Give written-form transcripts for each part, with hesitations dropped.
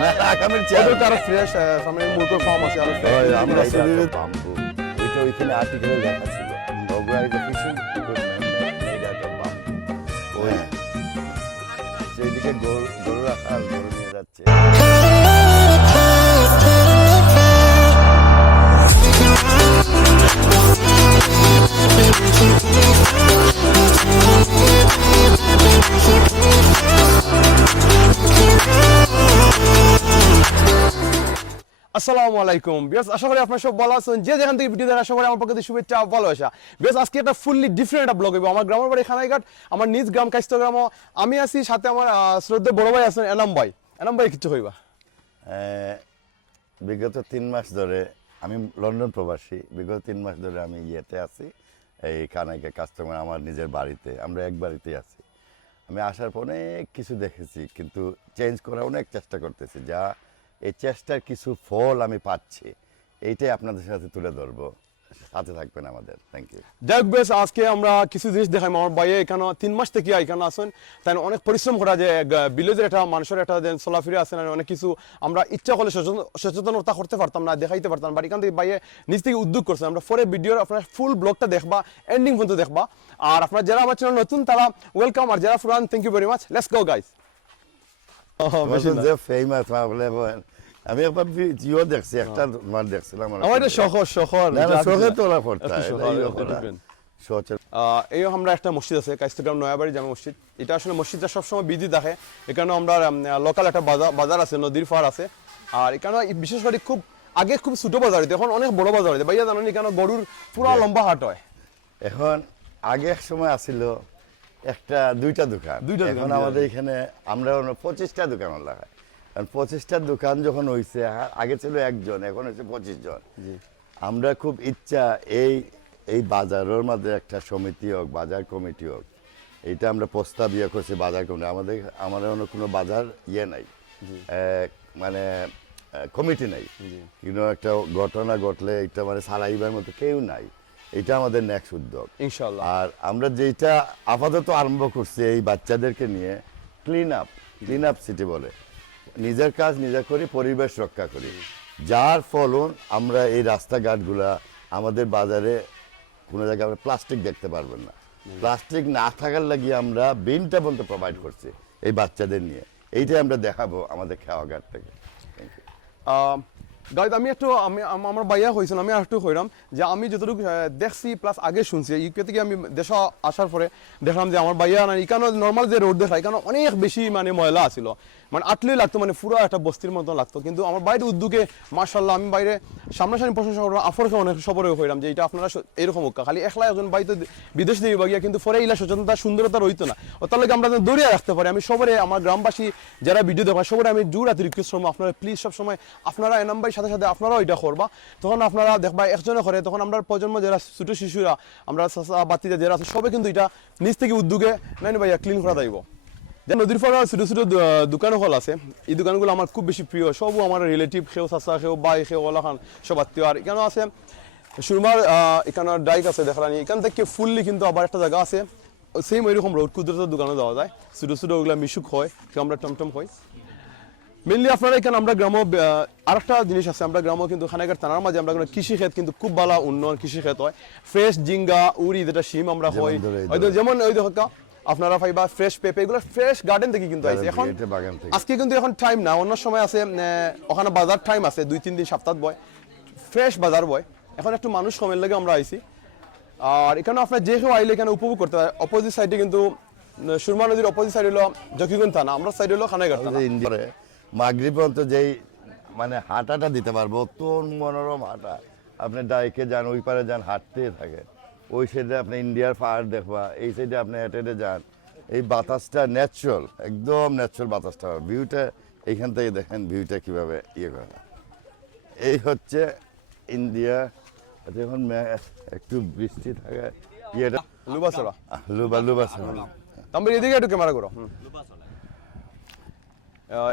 আগামীর চেয়ার তারা ফ্রেশ সামনে মুরগো ফার্ম আছে আর আমরা বাম্বু ওইটা ওইখানে আর্টিকেলে লেখা ছিল Bogura is a fishing equipment made out of bamboo ওই সেইদিকে গরু রাখা আর গরু নিয়ে যাচ্ছে আসসালামু আলাইকুম বিয়াস, আশা করি আপনারা সব ভালো আছেন। যে যেখান থেকে ভিডিও দেখেন আশা করি আমার পক্ষ থেকে শুভেচ্ছা ভালোবাসা। বিয়াস, আজকে একটা ফুললি ডিফারেন্ট একটা ব্লগ হইব। আমার গ্রামের বাড়ি খানাইঘাট, আমার নিজ গ্রাম কাইস্ত গ্রাম। আমি আছি, সাথে আমার শ্রদ্ধেয় বড় ভাই আছেন এনাম ভাই। এনাম ভাই কিছু হইবা? বিগত 3 মাস ধরে আমি লন্ডন প্রবাসী। বিগত 3 মাস ধরে আমি ইয়েতে আছি, এই খানাইঘাট কাস্টমার আমার নিজের বাড়িতে। আমরা এক বাড়িতেই আছি। আমি আসার পর অনেক কিছু দেখেছি, কিন্তু চেঞ্জ করার অনেক চেষ্টা করতেছি। যা এই চেষ্টার কিছু ফল আমি পাচ্ছি, এইটাই আপনাদের সাথে তুলে ধরবো। সাথে থাকবেন আমাদের। Thank you. যাই হোক বেশ, আজকে আমরা কিছু জিনিস দেখাই। আমার ভাইয়ে এখানে 3 মাস থেকে এখানে আসেন, তাই অনেক পরিশ্রম করা যে ভিলেজের একটা মানুষের একটা চলাফিরে আসেন, অনেক কিছু আমরা ইচ্ছা করলে সচেতনতা করতে পারতাম না, দেখাইতে পারতাম। বাট এখান থেকে ভাইয়ে নিজ থেকে উদ্যোগ করছেন। আমরা পরে ভিডিওর আপনার ফুল ব্লগটা দেখবা, এন্ডিং পর্যন্ত দেখবা। আর আপনারা যারা আমার চ্যানেল নতুন তারা ওয়েলকাম, আর যারা পুরান thank you very much. Let's go guys. যে ফেমাস আমি একবার জিও দেখছি, একটা তোমার দেখছিলাম। আমার এটা শহর শখে তোলা পড়তা এই আমরা একটা মসজিদ আছে কাইস্তগ্রাম নয়াবাড়ি জামে মসজিদ। এটা আসলে মসজিদটা সবসময় বিজি থাকে। এখানে আমরা লোকাল একটা বাজার আছে, নদীর পার আছে। আর এখানে বিশেষ করে খুব আগে খুব ছোট বাজার হইতো, এখন অনেক বড় বাজার হইতো। ভাইয়া জানেন এখানে গরুর পুরা লম্বা হাট হয়। এখন আগে এক সময় আসছিল একটা দুইটা দোকান, এখন আমাদের এখানে আমরা 25টা দোকান লাগাই। 25টা দোকান যখন হয়েছে, আগে ছিল একজন, এখন হয়েছে 25 জন। আমরা খুব ইচ্ছা এই বাজারের মধ্যে একটা সমিতি হোক, বাজার কমিটি হোক। এইটা আমরা প্রস্তাব করছি বাজার কমিটি। আমাদের কোনো বাজার নাই, মানে কমিটি নাই। কিন্তু একটা ঘটনা ঘটলে এটা মানে সারাইবার মতো কেউ নাই। এটা আমাদের নেক্সট উদ্যোগ ইনশাআল্লাহ। আর আমরা যেটা আপাতত আরম্ভ করছি এই বাচ্চাদেরকে নিয়ে, ক্লিন আপ সিটি বলে, নিজের কাজ নিজে করি, পরিবেশ রক্ষা করি। যার ফলন আমরা এই রাস্তাঘাটগুলা, আমাদের বাজারে কোনো জায়গায় আমরা প্লাস্টিক দেখতে পারবেন না। প্লাস্টিক না থাকার লাগিয়ে আমরা বিনটা পর্যন্ত প্রোভাইড করছি এই বাচ্চাদের নিয়ে। এইটাই আমরা দেখাবো আমাদের খাওয়াঘাট থেকে। গাইড আমি আমার ভাইয়া হয়েছেন, আমি একটু হইলাম যে আমি যতটুকু দেখছি প্লাস আগে শুনছি, ইউকে থেকে আমি দেশে আসার পরে দেখলাম যে আমার ভাইয়া না এখানে নর্মাল যে রোড দেখা এখানে অনেক বেশি মানে ময়লা আছিল, মানে আটলেই লাগতো, মানে পুরো একটা বস্তির মতো লাগতো। কিন্তু আমার বাইরে উদ্যোগে মার্শাল্লাহ আমি বাইরে সামনাসামনি প্রশংসা করলাম, আফরকে অনেক সবরে হইলাম যে এটা আপনারা এরকম হোক। খালি একলা একজন বাই তো বিদেশ দিয়ে গিয়া, কিন্তু পরে ইলা সচেতনতা সুন্দরতা রইতো না। ও তার লাগে আমরা দৌড়িয়ে রাখতে পারি। আমি সবরে আমার গ্রামবাসী যারা ভিডিও দেখা সবরে আমি জোর হাতে রিকোয়েস্ট করবো, আপনারা প্লিজ সবসময় আপনারা এনাম ভাই সাথে সাথে আপনারাও এটা করবা। তখন আপনারা দেখবা একজনে করে, তখন আমরা প্রজন্ম যারা ছোট শিশুরা, আমরা বাচ্চারা যারা আছে সবে কিন্তু এটা নিজ থেকে উদ্যোগে নাই ভাইয়া ক্লিন করা যাইব। যে নদীর পাড়া ছোট ছোট দোকান হল আছে, এই দোকানগুলো আমার খুব বেশি প্রিয়। সবও আমার রিলেটিভ, সেও চাচা, সেও বাই, সেও ওলাখান সব আত্মীয়। আর এখানেও আছে সুরমার, এখানে ডাইক আছে দেখানি। এখান থেকে ফুললি কিন্তু আবার একটা জায়গা আছে সেম ওইরকম রোড কুদরতের দোকানে যাওয়া যায়। ছোটো ছোটো ওগুলো মিশুক হয়, আমরা টমটম হয় মেনলি। আপনারা এখানে আমরা গ্রাম আরেকটা জিনিস আছে, আমরা গ্রামও কিন্তু খানাইঘাট থানার মাঝে আমরা কৃষি ক্ষেত কিন্তু খুব ভালো উন্নয়ন কৃষি ক্ষেত হয়। ফ্রেশ জিঙ্গা, উড়ি, যেটা শিম আমরা হয়, হয়তো যেমন ওই দেখা আপনারা পাইবা ফ্রেশ পেঁপে, এগুলো ফ্রেশ গার্ডেন থেকে কিন্তু আইছে। এখন আজকে কিন্তু এখন টাইম না, অন্য সময় আছে ওখানে বাজার টাইম আছে 2-3 দিন সপ্তাহ বয়, ফ্রেশ বাজার বয়। এখন একটু মানুষ কমের লাগে আমরা আইছি। আর এখানে আপনার যে কেউ আইলে এখানে উপভোগ করতে হয়। অপোজিট সাইডে কিন্তু সুরমা নদীর অপোজিট সাইড হলো জকিগঞ্জ থানা, আমরা সাইড হলো খানাইঘাট থানা। মাগরিব পর্যন্ত যেই মানে হাঁটাটা দিতে পারবো, অত মনোরম হাঁটা। আপনি ডাইকে যান, ওই পারে যান, হাঁটতে থাকে। ওই সাইডে আপনি ইন্ডিয়ার পাহাড় দেখবা, এই সাইডে আপনি হেঁটে যান। এই বাতাসটা ন্যাচারাল, একদম ন্যাচারাল বাতাসটা। ভিউটা এইখান থেকে দেখেন, ভিউটা কিভাবে করে। এই হচ্ছে ইন্ডিয়া। যখন একটু বৃষ্টি থাকে ইয়েটা লুবাসরা তুমি এদিকে একটু ক্যামেরা করো।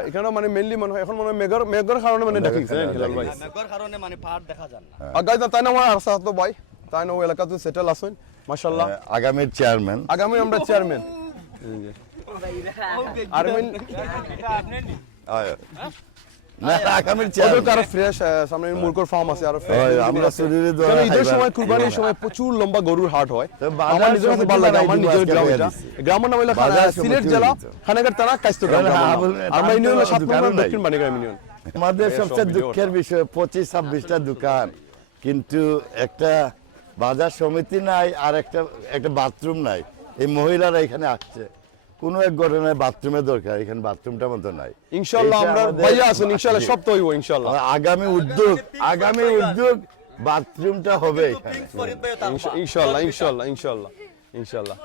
এখানে মানে মেইনলি মনে হয় এখন মনে হয় মেঘর কারণে মানে দেখিছে হিলাল ভাই, মেঘর কারণে মানে পাহাড় দেখা যায় না। আর গাইজ তাই না আমার আশা তো ভাই, তাই না ওই এলাকাতে সেটেল আছেন মাশাআল্লাহ। আগামীর চেয়ারম্যান, আগামী আমরা চেয়ারম্যান আরমিন। না আগামীর ওদের চেয়ার তো আরো ফ্রেশ সামনে মুরগোর ফার্ম আছে আরো fresh হয়, জিনিস আমরা আছে। শরীরে দ্বারা কারণ ঈদের খাইবার- সময় কুরবানির সময় প্রচুর লম্বা গরুর হাট হয় তো বাজার আমার নিজের কাছে ভালো লাগে সমিতি আমার বানাই নিজের দিব গ্রাম আজকে এটা দিছি। গ্রামের নাম হলো বাজার সিলেট সমিতিও জেলা দিত। খানাগার থানা কাইস্তগ্রাম হ্যাঁ, গ্রামের নাম। বলুন, আর আমার ইউনিয়ন হলো তার তো 7 নম্বর দোকানও নাই। দক্ষিণ বাণীগ্রাম ইউনিয়ন আমাদের এই সবচেয়ে সব ভিডিও দুঃখের বিষয় 25-26টা দোকান কিন্তু একটা বাজার সমিতি নাই আর একটা বাথরুম নাই এই মহিলারা এখানে আসছে কোনো এক ঘটনায় বাথরুমের দরকার এখানে বাথরুমটা মতো নাই ইনশাআল্লাহ এইটা আমরা আমাদের- ভাইয়া আছেন ইনশাআল্লাহ জি। সব তো হইব ইনশাআল্লাহ আগামী উদ্যোগ বাথরুমটা হবে এখানে ইনশাআল্লাহ ইনশাআল্লাহ ইনশাআল্লাহ ইনশাআল্লাহ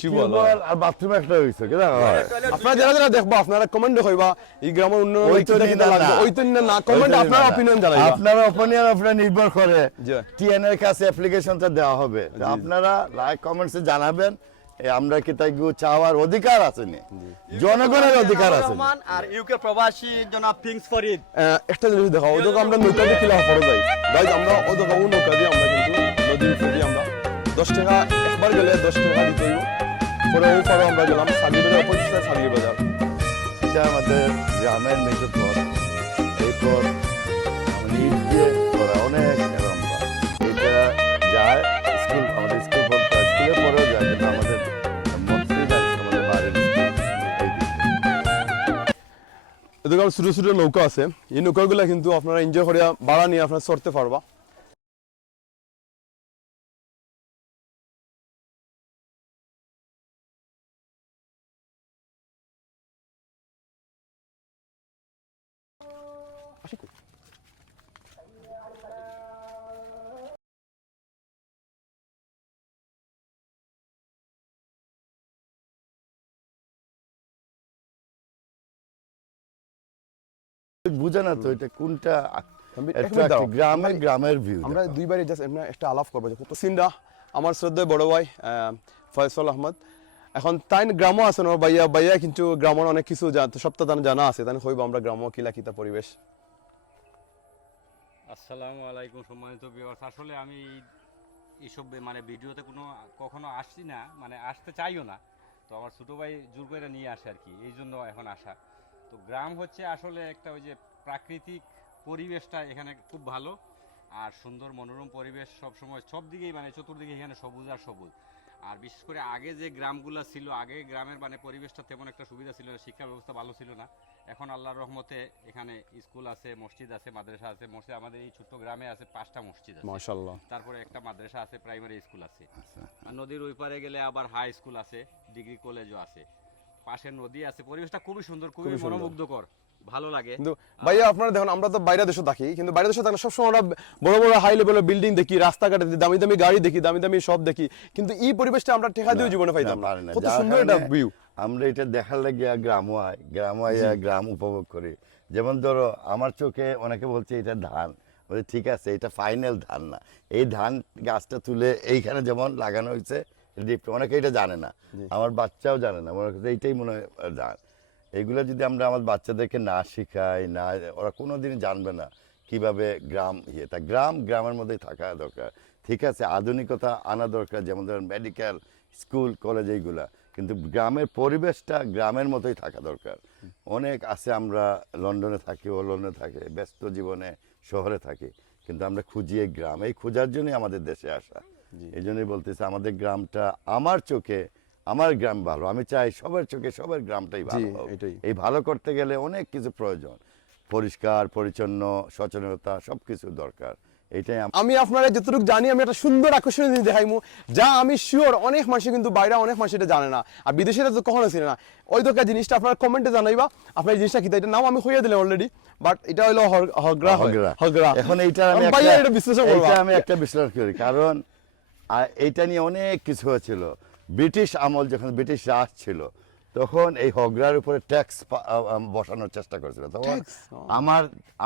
কি বলো টিউবওয়েল আর বাথরুম একটা হইছে কেন হয় আপনারা যারা যারা দেখবো আপনারা কমেন্ট কইবা এই গ্রামের উন্নয়ন ওই তো কিটা কিটা না, লাগবে না। ওই তো না কমেন্ট আপনার অপিনিয়ন জানাইবা আপনার অপিনিয়ন আপনার নির্ভর করে জি। টিএন এর কাছে অ্যাপ্লিকেশনটা দেওয়া হবে তো আপনারা লাইক কমেন্টসে জানাবেন আমরা কি তাই চাওয়ার অধিকার আছে নি জনগণের অধিকার আছে নি? রহমান আর ইউকে প্রবাসী জনাব থিংস ফরিদ একটা জিনিস দেখাও ওদেরকে আমরা নৌকা দিয়ে কিলা পড়ে যাই গাইজ আমরা ওদেরকে নৌকা দিয়ে আমরা কিন্তু নদীর উপরে দিয়ে আমরা 10 টাকা একবার গেলে 10 টাকা দিতে হইব পরে ও পারো আমরা গেলাম সাগি বাজার অপোজিট সাগি বাজার এটা আমাদের গ্রামের মেজো পথ এই পথ ইট দিয়ে করা অনেক লম্বা এটা যায় স্কুল আমাদের স্কুল পড়তে স্কুলে পরেও যায় কিন্তু আমাদের মসজিদ আছে আমাদের বাড়ির স্কুল এই দিকে। এদিকে ছোট ছোট নৌকা আছে এই নৌকাগুলো কিন্তু আপনারা এনজয় করে ভাড়া নিয়ে আপনারা চড়তে পারবা বুঝে না তো এটা কোনটা এক মিনিট দাও। গ্রামের ভিউ আমরা দুইবারই জাস্ট একটা আলাপ করবো যে কত সিনরা আমার শ্রদ্ধেয় বড় ভাই ফয়সল আহমদ এখন তাই গ্রামও আছে না বাইয়া বাইয়া কিন্তু গ্রামের অনেক কিছু সপ্তাহ জানা আছে তাই হইব আমরা গ্রাম কিলা কিতা পরিবেশ আসসালামু আলাইকুম সম্মানিত ভিউয়ার্স আসলে আমি এইসব মানে ভিডিওতে কখনো আসছি না মানে আসতে চাইও না তো আমার ছোট ভাই জোর করে নিয়ে আসে আর কি এই জন্য এখন আসা তো গ্রাম হচ্ছে আসলে একটা ওই যে প্রাকৃতিক পরিবেশটা এখানে খুব ভালো আর সুন্দর মনোরম পরিবেশ সব সময় সব দিকেই মানে চতুর্দিকে এখানে সবুজ আর সবুজ আর বিশেষ করে আগে যে গ্রামগুলো ছিল আগে গ্রামের মানে পরিবেশটা তেমন একটা সুবিধা ছিল না শিক্ষা ব্যবস্থা ভালো ছিল না এখন আল্লাহর রহমতে এখানে স্কুল আছে মসজিদ আছে মাদ্রাসা আছে মসজিদ আমাদের এই ছোট্ট গ্রামে আছে 5টা মসজিদ আছে মাশাআল্লাহ তারপরে একটা মাদ্রাসা আছে প্রাইমারি স্কুল আছে আর নদীর ওই পারে গেলে আবার হাই স্কুল আছে ডিগ্রি কলেজও আছে পাশে নদী আছে পরিবেশটা খুবই সুন্দর খুবই মনোমুগ্ধকর ভালো লাগে কিন্তু ভাইয়া আপনারা দেখুন আমরা তো বাইরে দেশে থাকি কিন্তু বাইরে দেশে থাকলে সবসময় আমরা বড় বড় হাই লেভেলের বিল্ডিং দেখি রাস্তাঘাটে দামি দামি গাড়ি দেখি দামি দামি সব দেখি কিন্তু এই পরিবেশটা আমরা ঠেকা দিয়ে জীবনে পাইতাম না পারে না। কত যার সুন্দর একটা কারণে ভিউ আমরা এটা দেখার লাগিয়া গ্রাম আইয়া গ্রাম উপভোগ করি যেমন ধরো আমার চোখে অনেকে বলছে এটা ধান বলে ঠিক আছে এটা ফাইনাল ধান না এই ধান গাছটা তুলে এইখানে যেমন লাগানো হয়েছে অনেকে এটা জানে না আমার বাচ্চাও জানে না মনে করছে এইটাই মনে হয় ধান এগুলো যদি আমরা আমার বাচ্চাদেরকে না শেখাই না ওরা কোনোদিনই জানবে না কিভাবে গ্রাম তা গ্রামের মধ্যেই থাকা দরকার ঠিক আছে আধুনিকতা আনা দরকার যেমন ধরেন মেডিকেল স্কুল কলেজ এইগুলা কিন্তু গ্রামের পরিবেশটা গ্রামের মতোই থাকা দরকার অনেক আছে আমরা লন্ডনে থাকি ও লন্ডনে থাকে ব্যস্ত জীবনে শহরে থাকি কিন্তু আমরা খুঁজি এই গ্রাম এই খোঁজার জন্যই আমাদের দেশে আসা এই জন্যই বলতেছি আমাদের গ্রামটা আমার চোখে আমার গ্রাম ভালো আমি চাই সবার চোখে সবার গ্রামটাই ভালো হোক। এটাই। এই ভালো করতে গেলে অনেক কিছু প্রয়োজন পরিষ্কার পরিচ্ছন্ন সচেতনতা সবকিছু দরকার এটাই আমি আপনারা যতটুকু জানি আমি একটা সুন্দর আকর্ষণীয় জিনিস দেখাইমু যা আমি শিওর অনেক মানুষ কিন্তু বাইরে অনেক মানুষ এটা জানে না আর বিদেশিরা তো কখনো ছিল না ওই দরকার জিনিসটা আপনারা কমেন্টে জানাইবা আপনার এই জিনিসটা কি এটা নাম আমি হইয়া দিলাম অলরেডি বাট এটা হলো হগরা হগরা এখন এইটা এটা বিশ্লেষণ করবো আমি একটা বিশ্লেষণ করি কারণ এইটা নিয়ে অনেক কিছু হয়েছিল ব্রিটিশ আমল যখন ব্রিটিশ রাজ ছিল তখন এই হগরার উপরে ট্যাক্স বসানোর চেষ্টা করেছিল তখন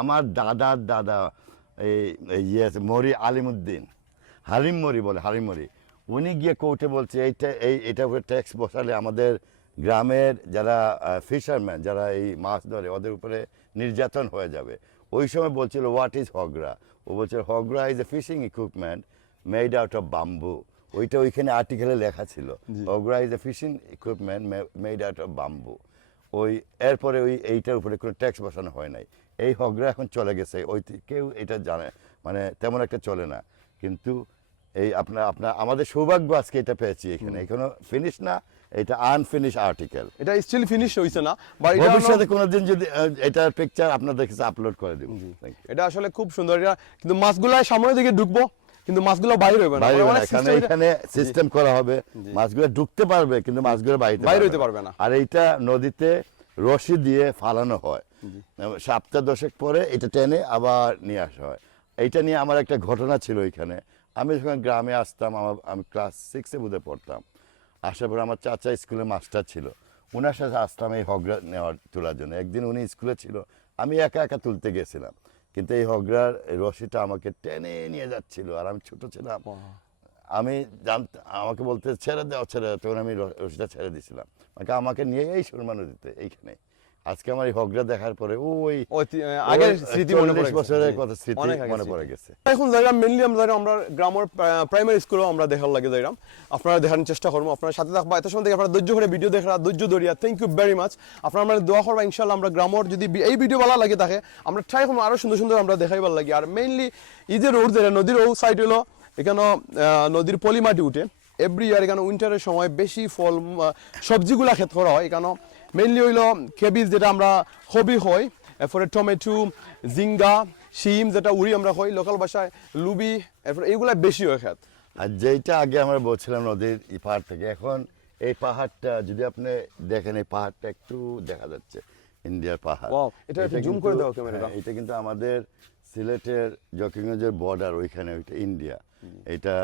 আমার দাদার দাদা মরি আলিমুদ্দিন হালিম মরি উনি গিয়ে কোর্টে বলছে এইটা উপরে ট্যাক্স বসালে আমাদের গ্রামের যারা ফিশারম্যান যারা এই মাছ ধরে ওদের উপরে নির্যাতন হয়ে যাবে ওই সময় বলছিল হোয়াট ইজ হগরা ও বলছিল হগরা is a fishing equipment made out of bamboo ওইখানে আর্টিকেলে লেখা ছিল হগরা is a fishing equipment made out of bamboo ওই এরপরে ওই এইটার উপরে কোনো ট্যাক্স বসানো হয় নাই। এই হগরা এখন চলে গেছে, ওই কেউ এটা জানে মানে তেমন একটা চলে না। কিন্তু এই আপনার আমাদের সৌভাগ্য আজকে এটা পেয়েছি এখানে, এখনো ফিনিশ না, এটা আনফিনিশ আর্টিকেল। এটা স্টিল ফিনিশ হইছে না, বা এটা ভবিষ্যতে কোনোদিন যদি এটার পিকচার আপনাদের কাছে আপলোড করে দিব। এটা আসলে খুব সুন্দর। এটা কিন্তু মাছগুলা সামনের দিকে ঢুকবো, কিন্তু মাছগুলো বাইরে হবে না, অনেক system এটা- এখানে সিস্টেম করা হবে, মাছগুলো ঢুকতে পারবে কিন্তু মাছগুলো বাইরে হইতে পারবে না। আর এইটা নদীতে রশি দিয়ে ফালানো হয়, সপ্তাহ দশেক পরে এটা টেনে আবার নিয়ে আসা হয়। এইটা নিয়ে আমার একটা ঘটনা ছিল এখানে। আমি যখন গ্রামে আসতাম, আমি ক্লাস 6-এ বোধহয় পড়তাম, আসার পরে আমার চাচা স্কুলে মাস্টার ছিল, ওনার সাথে আসতাম এই হগরা তোলার জন্য। একদিন উনি স্কুলে ছিল, আমি একা একা তুলতে গেছিলাম, কিন্তু এই হগরার রশিটা আমাকে টেনে নিয়ে যাচ্ছিল, আর আমি ছোট ছিলাম। আমি আমাকে বলতে ছেড়ে দাও, তখন আমি রশিটা ছেড়ে দিয়েছিলাম, আমাকে নিয়ে এই সুরমা নদীতে এইখানে। আজকে আমার এই হগরা দেখার পরে ওই আগের স্মৃতি মনে পড়ে 40 বছরের গেছে। কথা স্মৃতি অনেক আগের মনে স্মৃতি। পড়ে গেছে। এখন যাইলাম মেনলি আমরা গ্রামের প্রাইমারি স্কুলও আমরা দেখার লাগে যাইলাম, আপনারা দেখার চেষ্টা করবো, আপনার সাথে থাকবো এত সময় থেকে আপনারা ধৈর্য করে ভিডিও দেখা, ধৈর্য ধরিয়া থ্যাংক ইউ ভেরি মাচ। আপনারা আমরা দোয়া করবো ইনশাল্লাহ আমরা গ্রামের যদি এই ভিডিও ভালো লাগে থাকে আমরা ট্রাই করবো আরো সুন্দর সুন্দর আমরা দেখাইবার লাগে। আর মেইনলি এই যে রোড যেটা নদীর ও সাইড হলো, এখানে নদীর পলিমাটি উঠে এভরি ইয়ার, এখানে উইন্টারের সময় বেশি ফল সবজিগুলা ক্ষেত করা হয়। এখানে মেইনলি হইলো কেবিজ যেটা আমরা হবি হয়, এরপরে টমেটো, জিঙ্গা, শিম যেটা উড়ি আমরা হই লোকাল ভাষায়, লুবি, এরপরে এইগুলা বেশি হয় খেত। আর যেটা আগে আমরা বলছিলাম নদীর এই পাহাড় থেকে, এখন এই পাহাড়টা যদি আপনি দেখেন, এই পাহাড়টা একটু দেখা যাচ্ছে ইন্ডিয়ার পাহাড়। Wow, এটা একটু zoom করে দাও ক্যামেরাটা। এটা কিন্তু আমাদের সিলেটের জকিগঞ্জের বর্ডার, ওইখানে ওইটা ইন্ডিয়া। এটা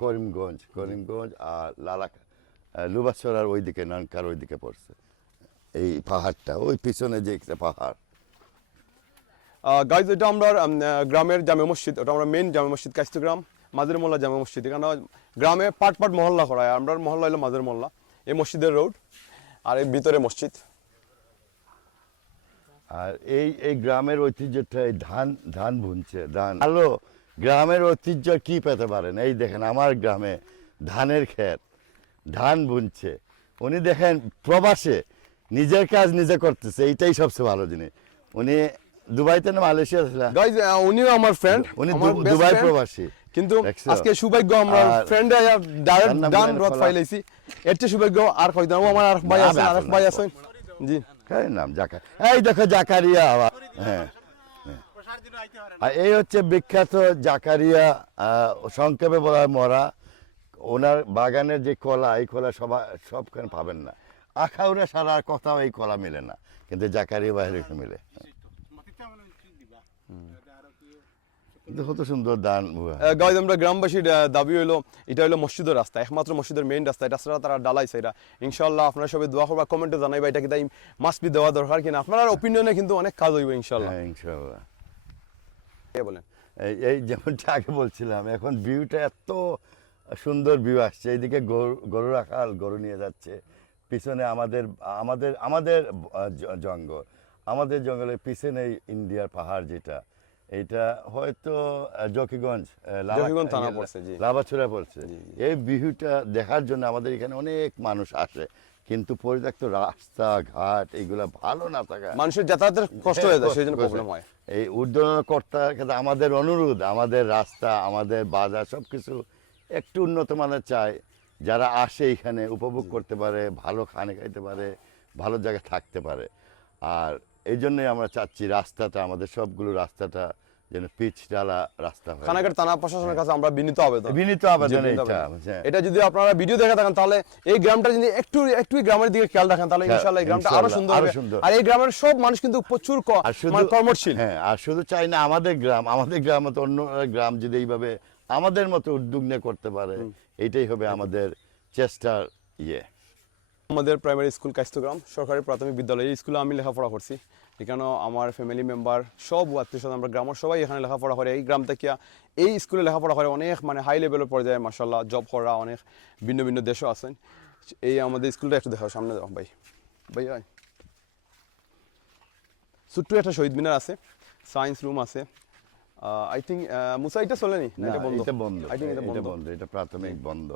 করিমগঞ্জ আর লুবাছড়ার ওইদিকে, নানকার ওইদিকে পড়ছে এই পাহাড়টা, ওই পিছনে যে একটা পাহাড়। গাইজ এটা আমরা গ্রামের জামে মসজিদ, ওটা আমরা মেইন জামে মসজিদ কাইস্তগ্রাম মাঝের মোল্লা জামে মসজিদ। এখানে গ্রামে পাট মহল্লা করা হয়, আমরা মহল্লা হলো মাঝের মোল্লা, এই মসজিদের রোড আর এই ভিতরে মসজিদ। আর এই গ্রামের ঐতিহ্যটা এই ধান বুনছে, ধান ভালো। গ্রামের ঐতিহ্য কি পেতে পারেন? এই দেখেন আমার গ্রামে ধানের ক্ষেত, ধান বুনছে। উনি দেখেন প্রবাসে নিজের কাজ নিজে করতেছে, এইটাই সবচেয়ে ভালো জিনিস। উনি দুবাইতে না মালয়েশিয়া ছিলেন? গাইজ উনিও আমার ফ্রেন্ড, উনি দুবাই প্রবাসী, কিন্তু দেখছো? আজকে সৌভাগ্য আমরা আর ফ্রেন্ডে ডাইরেক্ট নাম ডান জানি রথ ফলা। ফাইলাইছি, এর চেয়ে সৌভাগ্য আর কইতাম। আমার আরেক ভাই না, আছে, আরেক না, ভাই না, আছে, জি কার নাম এই দেখো জাকারিয়া আবার। হ্যাঁ, আর এই হচ্ছে বিখ্যাত জাকারিয়া, সংক্ষেপে বলা হয় মরা। ওনার বাগানের যে কলা, এই কলা সবখানে পাবেন না। আখাউড়া সারা কোথাও এই কলা মিলে না, কিন্তু জাকারিয়া বাইরে মিলে। কিন্তু কত সুন্দর দান। গাইজ আমরা গ্রামবাসীর দাবি হইলো এটা হইলো মসজিদের রাস্তা, একমাত্র মসজিদের মেইন রাস্তা, এটা রাস্তাটা তারা ডালাইছে। এটা ইনশাআল্লাহ আপনারা সবাই দোয়া করবা, কমেন্টে জানাইবা এটা কি তাই মাস্ট বি দেওয়া দরকার কিনা। আপনার ওপিনিয়নে কিন্তু অনেক কাজ হইবে ইনশাআল্লাহ। হ্যাঁ, ইনশাআল্লাহ। বলেন এই যেমনটা আগে বলছিলাম, এখন ভিউটা এত সুন্দর ভিউ আসছে। এইদিকে গরু রাখাল গরু নিয়ে যাচ্ছে, পিছনে আমাদের জঙ্গল, আমাদের জঙ্গলের পিছনে ইন্ডিয়ার পাহাড় যেটা, এইটা হয়তো জকিগঞ্জ থানা পড়ছে, জি। লাভাছড়া পড়ছে। এই ভিউটা দেখার জন্য আমাদের এখানে অনেক মানুষ আসে, কিন্তু পরিত্যক্ত রাস্তাঘাট এইগুলা ভালো না থাকা, মানুষের যাতায়াতের কষ্ট হয়ে যায়, সেই জন্য প্রবলেম হয়। এই উদ্বোধন কর্তার কাছে আমাদের অনুরোধ, আমাদের রাস্তা, আমাদের বাজার সবকিছু একটু উন্নত মানের চাই, যারা আসে এখানে উপভোগ করতে পারে, ভালো খাইতে পারে, ভালো জায়গায় থাকতে পারে। আর এই জন্যই আমরা চাচ্ছি রাস্তাটা, আমাদের সবগুলো রাস্তাটা যেন পিচ ডালা রাস্তা হয়। খানাঘাট থানা প্রশাসনের কাছে আমরা বিনীত আবেদন এটা যদি আপনারা ভিডিও দেখে থাকেন, তাহলে এই গ্রামটা যদি একটু গ্রামের দিকে খেয়াল রাখেন, তাহলে ইনশাআল্লাহ এই গ্রামটা আরো সুন্দর হবে। আর এই গ্রামের সব মানুষ কিন্তু প্রচুর কর্মশীল। হ্যাঁ, আর শুধু চাই না আমাদের গ্রাম মতো অন্য গ্রাম যদি এইভাবে আমাদের মতো উদ্যোগ নিয়ে করতে পারে, এইটাই হবে আমাদের চেষ্টার ইয়ে। আমাদের প্রাইমারি স্কুল কাইস্তগ্রাম সরকারি প্রাথমিক বিদ্যালয়, এই স্কুলে আমি লেখাপড়া করছি। এখানেও আমার ফ্যামিলি মেম্বার সব আত্মীয়স্বজন, আমরা গ্রামের সবাই এখানে লেখাপড়া করে। এই গ্রাম থেকে এই স্কুলে লেখাপড়া করে অনেক হাই লেভেলের পর্যায়ে মাশাআল্লাহ জব করা অনেক ভিন্ন দেশও আছেন। এই আমাদের স্কুলটা একটু দেখাও, সামনে দাও ভাই। ছোট্ট একটা শহীদ মিনার আছে, সায়েন্স রুম আছে। আই থিঙ্ক মুসা এটা চলেনি, এটা বন্ধ। আই থিঙ্ক এটা বন্ধ, এটা প্রাথমিক বন্ধ।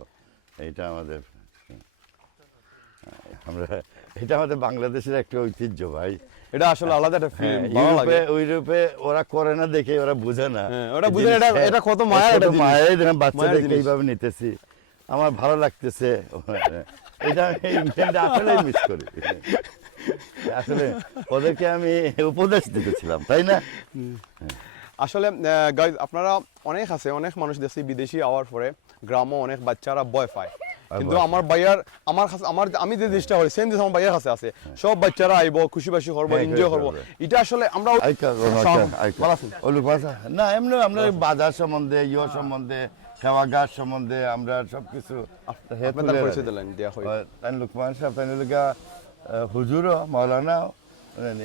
এটা আমাদের আমরা এটা আমাদের বাংলাদেশের একটা ঐতিহ্য ভাই। এটা আসলে আলাদা একটা ফিল, হ্যাঁ, ভালো লাগে। ইউরোপে ওরা করে না দেখে ওরা বুঝে না। হ্যাঁ, ওরা বুঝে না এটা কত মায়ের একটা জিনিস। মায়ের মায়ের বাচ্চাদেরকে জিনিস। এইভাবে নিতেছি, আমার ভালো লাগতেছে। এটা ইংল্যান্ডে আসলে মিস করি। আসলে ওদেরকে আমি উপদেশ দিতেছিলাম, তাই না? আসলে গাইজ আপনারা অনেক আছে, অনেক মানুষ দেখছি বিদেশি আওয়ার পরে গ্রামও অনেক বাচ্চারা ভয় পায়, কিন্তু আমার ভাইয়ার আমি যে জিনিসটা করি সেম জিনিস আমার ভাইয়ার কাছে আছে। সব বাচ্চারা আইব, খুশিবাসি করবো, হ্যাঁ, এনজয় করবো। করবে। এটা আসলে আমরা না এমনি আমরা বাজার সম্বন্ধে, সম্বন্ধে, খাওয়াঘাট সম্বন্ধে আমরা সবকিছু আপনাদের পরিচয় দিলেন দেয়া হয়। লুকমান সাহেব হুজুরও মৌলানা,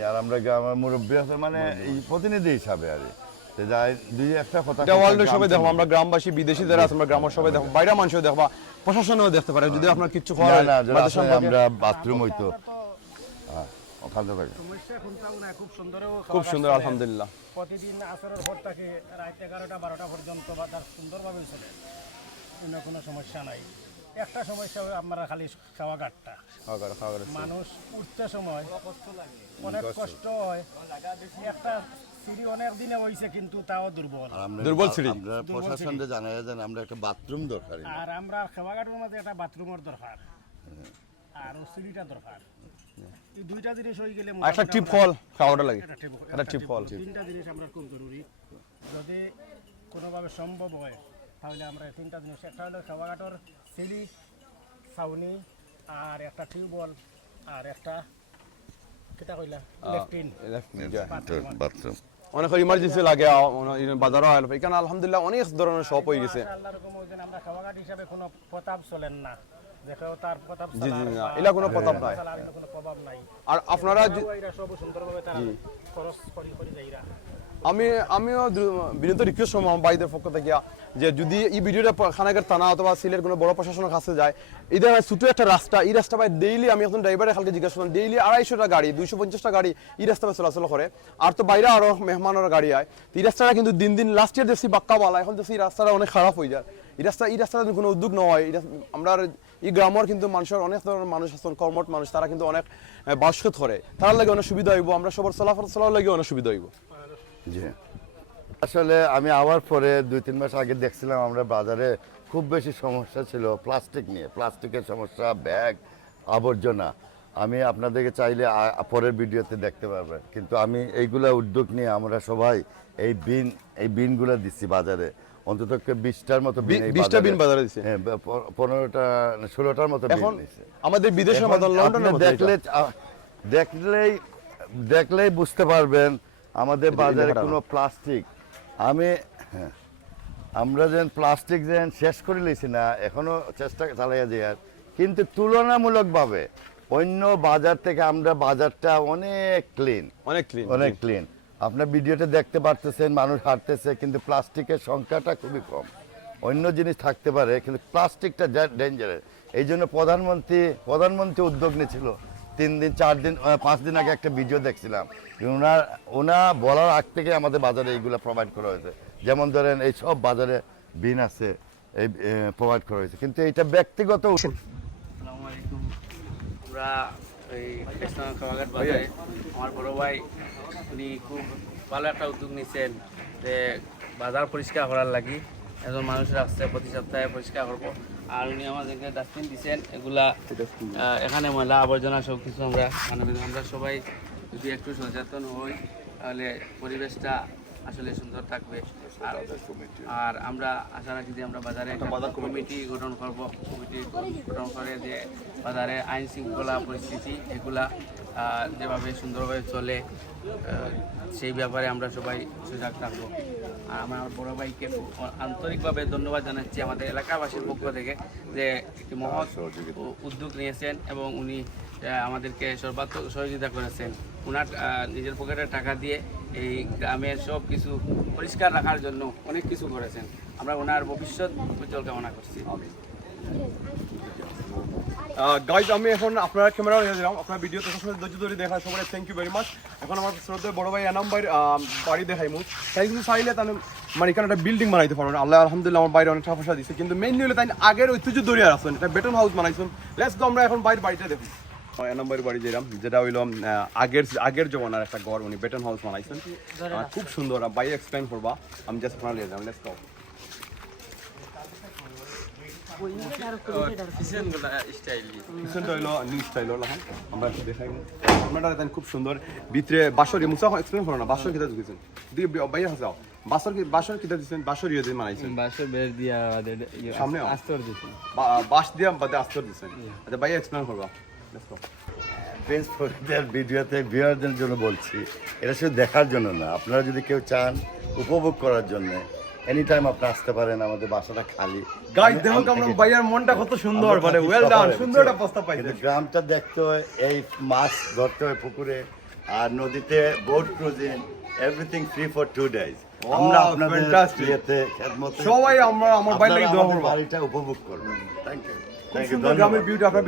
আর আমরা আমার মুরব্বী আছে, মানে এই প্রতিনিধি হিসাবে আর কি। তো যাই দুই একটা কথা এটা ওয়ার্ল্ডের সবাই দেখো, আমরা গ্রামবাসী বিদেশি যারা আছে আমরা গ্রামের সবাই দেখো, বাইরে মানুষও দেখবা, প্রশাসনও দেখতে পারে যদি আপনার কিছু না না যারা আছে, আমরা বাথরুম হইতো ওখানে থাকে। খুব সুন্দর আলহামদুলিল্লাহ। প্রতিদিন আসরের পর থেকে রাত 11টা 12টা পর্যন্ত বাজার সুন্দরভাবে চলে, কোনো সমস্যা নাই। একটা সমস্যা হয় আপনারা খালি খাওয়া ঘাটটা, মানুষ উঠতে সময় অনেক কষ্ট হয়। একটা সিঁড়ি অনেক দিনে হয়েছে কিন্তু তাও দুর্বল, দুর্বল সিঁড়ি। আমরা প্রশাসনকে জানাই দেন আমরা একটা বাথরুম দরকার, আর আমরা খাওয়া ঘাটের মধ্যে একটা বাথরুমের দরকার আর সিঁড়িটা দরকার। এই দুইটা জিনিস হয়ে গেলে একটা টিপ ফল খাওয়াটা লাগে, একটা টিপ ফল। তিনটা জিনিস আমরা খুব জরুরি, যদি কোনোভাবে সম্ভব হয় তাহলে আমরা এই তিনটা জিনিস, একটা হলো খাওয়াঘাটর সিলি, ছাউনি, আর একটা টিউবওয়েল, আর একটা কিতা কইলা লেফটিন বাথরুম। অনেক ইমার্জেন্সি লাগে বাজারও আইল, এখানে আলহামদুলিল্লাহ অনেক ধরনের শপ হয়ে গেছে। আল্লাহর রকম ওই দিন আমরা খাওয়াঘাট হিসাবে কোনো প্রতাপ চলেন না, দেখো তার প্রতাপ জি জি না, এলা কোনো প্রতাপ নাই। কোনো প্রভাব নাই। আর আপনারা এরা সব সুন্দরভাবে তারা খরচ করি যাইরা। আমিও বিনীত রিকোয়েস্ট করবো আমার ভাইদের পক্ষ থেকে যে যদি এই ভিডিওটা খানাঘাট থানা অথবা সিলেট কোনো বড় প্রশাসনের কাছে যায়, এই ধরনের ছোটো একটা রাস্তা, এই রাস্তা ভাই ডেইলি, আমি এখন ড্রাইভারের কালকে জিজ্ঞাসা করলাম, ডেইলি 250টা গাড়ি 250টা গাড়ি এই রাস্তায় চলাচল করে, আর তো বাইরে আরও মেহমানের গাড়ি হয়। এই রাস্তাটা কিন্তু দিন দিন লাস্ট ইয়ার দেখছি বাক্কাওয়ালা, এখন দেখছি এই রাস্তাটা অনেক খারাপ হয়ে যায়। এই রাস্তাটা কোনো উদ্যোগ নয়। আমরা এই গ্রামের কিন্তু মানুষের অনেক ধরনের মানুষ আছেন, কর্মঠ মানুষ, তারা কিন্তু অনেক বাসখত করে, তার লাগে অনেক সুবিধা হইব, আমরা সবার চলাফল লাগে অনেক সুবিধা হইব। জি আসলে আমি আবার পরে 2-3 মাস আগে দেখছিলাম আমরা বাজারে খুব বেশি সমস্যা ছিল প্লাস্টিক নিয়ে, প্লাস্টিকের সমস্যা, ব্যাগ, আবর্জনা। আমি আপনাদেরকে চাইলে পরের ভিডিওতে দেখতে পারবেন, কিন্তু আমি এইগুলা উদ্যোগ নিয়ে আমরা সবাই এই বিনগুলো দিচ্ছি বাজারে, অন্তত 20টার মতো বিন, 20টা বিন বাজারে দিচ্ছে। হ্যাঁ 15টা 16টার মতো বিন এখন দিচ্ছে। আমাদের বিদেশের মতো লন্ডনের মতো দেখলেই বুঝতে পারবেন আমাদের বাজারে কোনো প্লাস্টিক, আমরা যেন প্লাস্টিক যেন শেষ করে লিছি না, এখনো চেষ্টা চালাইয়া যাই, আর কিন্তু তুলনামূলকভাবে অন্য বাজার থেকে আমরা বাজারটা অনেক ক্লিন। আপনার ভিডিওতে দেখতে পারতেছেন মানুষ হাঁটতেছে, কিন্তু প্লাস্টিকের সংখ্যাটা খুবই কম। অন্য জিনিস থাকতে পারে কিন্তু প্লাস্টিকটা ডেঞ্জারাস। এই জন্য প্রধানমন্ত্রী উদ্যোগ নিয়েছিল 3 দিন 4 দিন 5 দিন আগে একটা ভিডিও দেখছিলাম, ওনা বলার আগ থেকে আমাদের বাজারে এইগুলো প্রোভাইড করা হয়েছে। যেমন ধরেন এই সব বাজারে বিন আছে, এই প্রোভাইড করা হয়েছে, কিন্তু এটা ব্যক্তিগত। আসসালামু আলাইকুম। আমরা এই ইসলাম খাওয়াঘাট বাজারে আমার বড় ভাই উনি খুব ভালো একটা উদ্যোগ নিচ্ছেন যে বাজার পরিষ্কার করার লাগি, একজন মানুষের আসছে প্রতি সপ্তাহে পরিষ্কার করবো, আর উনি আমাদেরকে ডাস্টবিন দিচ্ছেন। এগুলা এখানে ময়লা আবর্জনা সব কিছু আমরা সবাই যদি একটু সচেতন হই তাহলে পরিবেশটা আসলে সুন্দর থাকবে। আর আমরা আশা রাখি যে আমরা বাজারে একটা কমিটি গঠন করব, কমিটি গঠন করে যে বাজারে আইন শৃঙ্খলা পরিস্থিতি এগুলা যেভাবে সুন্দরভাবে চলে সেই ব্যাপারে আমরা সবাই সজাগ থাকবো। আর আমার বড় ভাইকে আন্তরিকভাবে ধন্যবাদ জানাচ্ছি আমাদের এলাকাবাসীর পক্ষ থেকে যে একটি মহৎ উদ্যোগ নিয়েছেন এবং উনি আমাদেরকে সর্বাত্মক সহযোগিতা করেছেন। ওনার নিজের পকেটের টাকা দিয়ে এই গ্রামের সব কিছু পরিষ্কার রাখার জন্য অনেক কিছু করেছেন। আমরা ওনার ভবিষ্যৎ উজ্জ্বল কামনা করছি। গাইজ আমি এখন আপনারা ক্যামেরা হয়ে দিলাম, আপনার ভিডিও ধৈর্য ধরে দেখা সবাই থ্যাংক ইউ ভেরি মাচ। এখন আমার শ্রদ্ধেয় বড় ভাই এনাম ভাই বাড়ি দেখাই মুখ, তাই কিন্তু চাইলে তাহলে মানে এখানে একটা বিল্ডিং বানাইতে পারবেন। আল্লাহ আলহামদুলিল্লাহ আমার বাইরে অনেক টাকা পয়সা দিচ্ছে, কিন্তু মেইনলি হলে তাই আগের ঐতিহ্য ধরে আসছেন, একটা বেটন হাউস বানাইছেন। লেটস গো আমরা এখন বাইরের বাড়িটা দেখুন। এক নম্বর বাড়ি যেরাম, যেটা হইলো আগের জমানার একটা ঘর, উনি বেটন হাউস বানাইছেন, খুব সুন্দর। বাই এক্সপ্লেন করবা, আমি জাস্ট আপনার লিয়ে যাম, লেটস গো। পিছনটা হইলো নিউ স্টাইল হলো, হ্যাঁ আমরা একটু দেখাই। আপনারা দেখেন খুব সুন্দর ভিতরে বাসর মুসা এক্সপ্লেন করো না, বাসর কিটা দিয়েছেন দি বাইরে হাসাও, বাসর কিটা দিয়েছেন, বাসর ইয়ে দিয়ে বানাইছেন, বাসা বের দিয়া সামনে আস্তর দিছি বাঁশ দিয়ে বাদে আস্তর দিয়েছেন। আচ্ছা বাইরে এক্সপ্লেন করবা, লেটস গো। ফ্রেন্ডস ফরিদের ভিডিওতে ভিউয়ারদের জন্য বলছি, এটা শুধু দেখার জন্য না, আপনারা যদি কেউ চান উপভোগ করার জন্য এনি টাইম আপনি আসতে পারেন, আমাদের বাসাটা খালি। গাইস দেখো কেমন ভাইয়ার মনটা কত সুন্দর, মানে ওয়েল ডান, সুন্দর একটা প্রস্তাব পাইছে। কিন্তু গ্রামটা দেখতে হয়, এই মাছ ধরতে হয় পুকুরে, আর নদীতে boat cruising, everything free for 2 days। আমরা আপনাদের fantastic. ইয়েতে খেদমতে সবাই আমরা আমার বাইরে আপনারা দোয়া আমাদের করব। বাড়িটা উপভোগ করবেন। থ্যাংক ইউ, খুব সুন্দর গ্রামের বিউটি, আপনার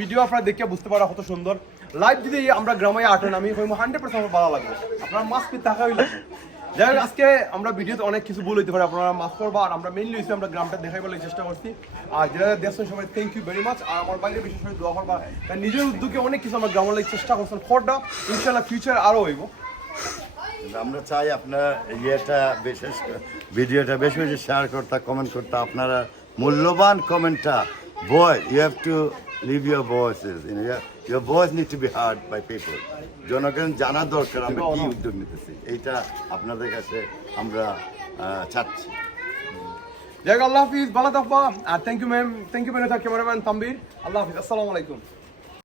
ভিডিও আপনারা দেখে বুঝতে পারা কত সুন্দর। লাইভ যদি আমরা গ্রামে আটেন, আমি 100% আমার ভালো লাগবে, আপনার মাছ পেয়ে থাকা হইলো। যাই হোক, আজকে আমরা ভিডিওতে অনেক কিছু ভুল হইতে পারে, আপনারা মাফ করবা। আর আমরা মেইনলি হচ্ছে আমরা গ্রামটা দেখাই বলে চেষ্টা করছি। আর যারা দেখছেন সবাই থ্যাংক ইউ ভেরি মাচ। আর আমার বাইরে বিশেষ করে দোয়া করবা, কারণ নিজের উদ্যোগে অনেক কিছু আমরা গ্রামের লাগি চেষ্টা করছেন, ফরটা ইনশাআল্লাহ ফিউচার আরও হইব। আমরা চাই আপনার ইয়েটা ভিডিওটা বেশি বেশি শেয়ার করতে, কমেন্ট করতে। আপনারা মূল্যবান কমেন্টটা, boy you have to leave your voices, your voice need to be heard by people. জনগণ জানা দরকার আমরা কি উদ্যোগ নিতেছি, এইটা আপনাদের কাছে আমরা চাচ্ছি। যাই হোক, আল্লাহ হাফিজ, ভালো থাকবা। আর thank you ma'am, thank you cameraman Tanvir. আল্লাহ হাফিজ, আসসালামু আলাইকুম।